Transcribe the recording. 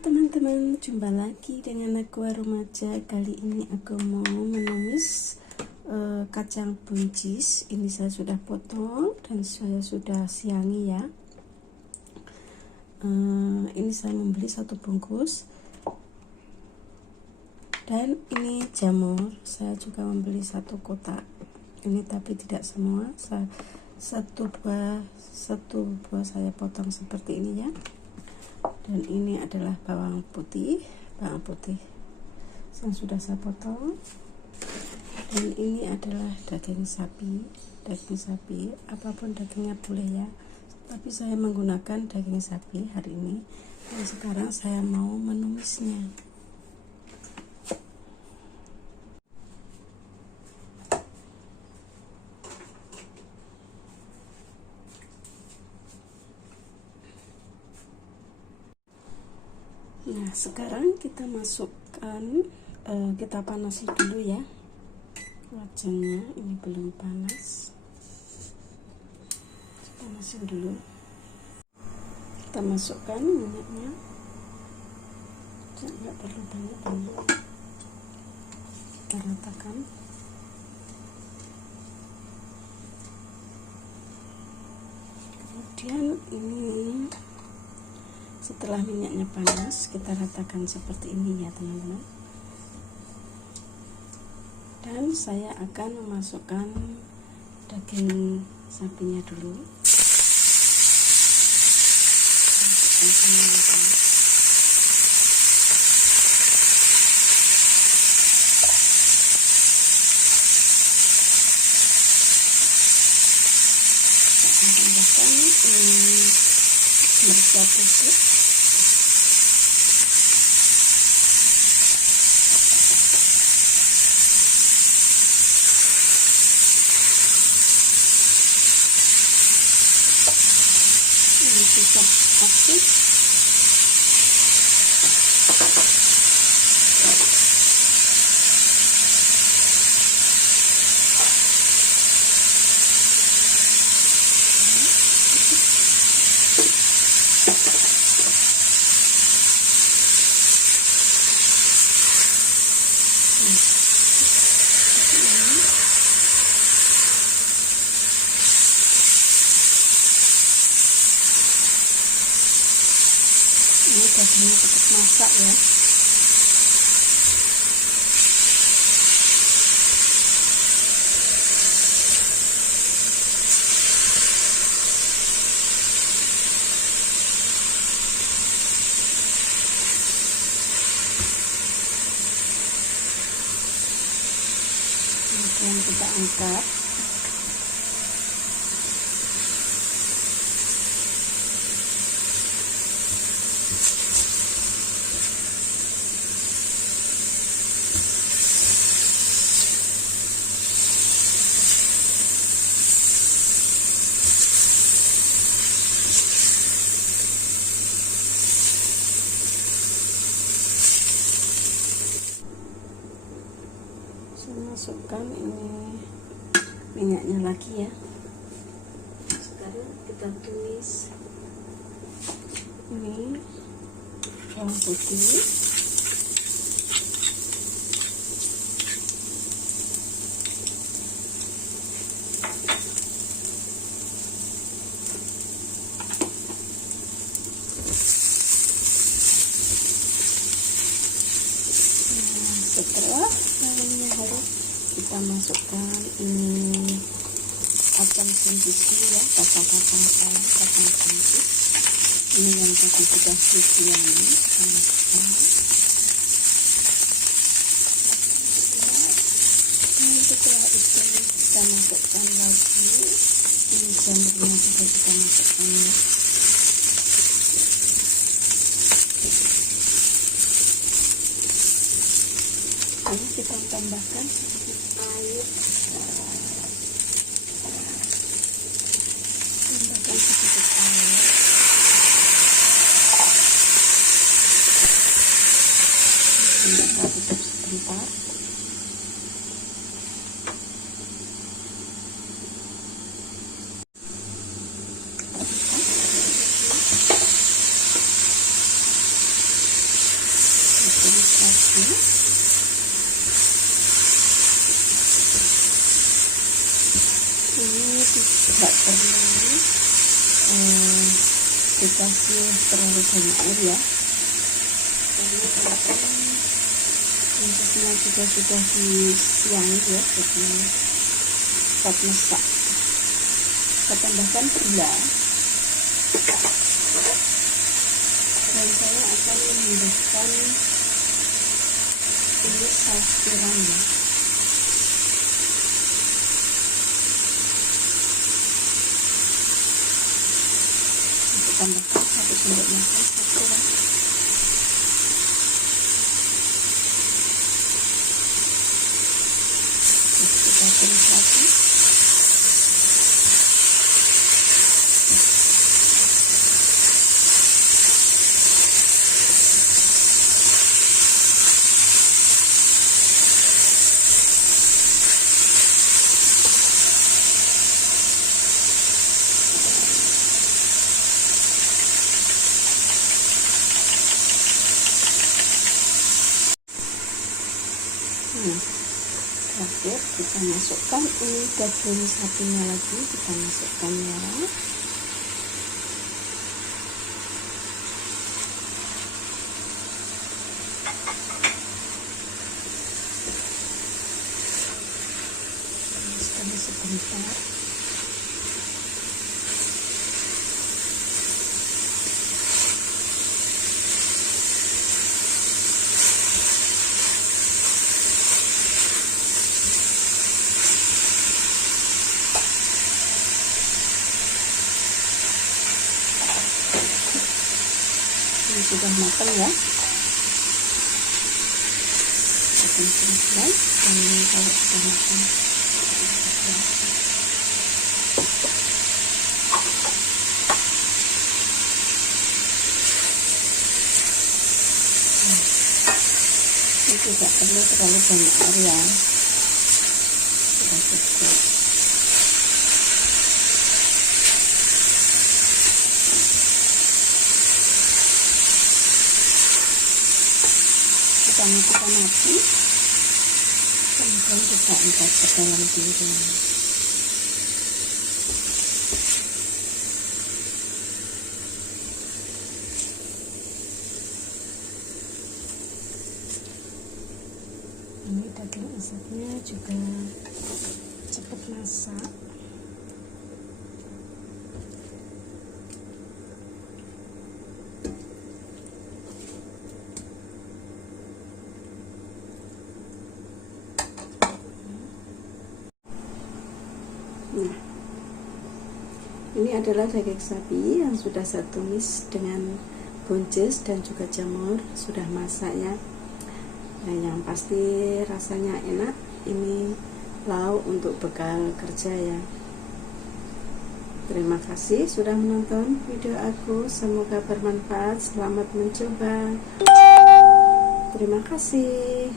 teman-teman, jumpa lagi dengan aku Aromaja. Kali ini aku mau menumis kacang buncis. Ini saya sudah potong dan saya sudah siangi ya. Ini saya membeli 1 bungkus. Dan ini jamur, saya juga membeli 1 kotak. Ini tapi tidak semua, satu buah saya potong seperti ini ya. Dan ini adalah bawang putih yang sudah saya potong. Dan ini adalah daging sapi, apapun dagingnya boleh ya, tapi saya menggunakan daging sapi hari ini. Dan sekarang saya mau menumisnya. Nah, sekarang kita masukkan, kita panasi dulu ya wajannya. Ini belum panas, panasin dulu. Kita masukkan minyaknya, nggak perlu banyak, kita ratakan. Kemudian ini setelah minyaknya panas, kita ratakan seperti ini ya teman-teman. Dan saya akan memasukkan daging sapinya dulu. Tambahkan merica putih, kecap asin, ini dagingnya tetap masak ya. Kemudian kita angkat. Masukkan ini minyaknya lagi ya. Sekarang kita tumis ini bawang putih, setelah bawangnya halus, kita masukkan ini kacang buncis ya, kacang buncis ini yang tadi sudah disiangi, kita masukkan. Dan setelah itu kita masukkan lagi ini jamurnya, juga kita masukkan ya. Lalu kita tambahkan sedikit air, kita tutup sebentar. nggak perlu dikasih terlalu banyak air ya, karena prinsesnya juga sudah disiangi ya, jadi cepat masak. Kita tambahkan gula, dan saya akan menambahkan ini saus tiram ya. Tambahkan 1 sendok makan saus tiram. Kita tumis lagi. Terakhir kita masukkan ini daging sapinya lagi, kita masukkan ya. Tumis sebentar. Ini sudah matang ya, akan selesai. Dan kalau sudah matang, ini tidak perlu terlalu banyak air ya, sudah cukup. Kita matikan api, kemudian kita angkat ke dalam piring. Ini daging asapnya juga cepat masak. Nah, ini adalah daging sapi yang sudah saya tumis dengan buncis dan juga jamur, sudah masak ya. Nah, yang pasti rasanya enak. Ini lauk untuk bekal kerja ya. Terima kasih sudah menonton video aku, semoga bermanfaat. Selamat mencoba. Terima kasih.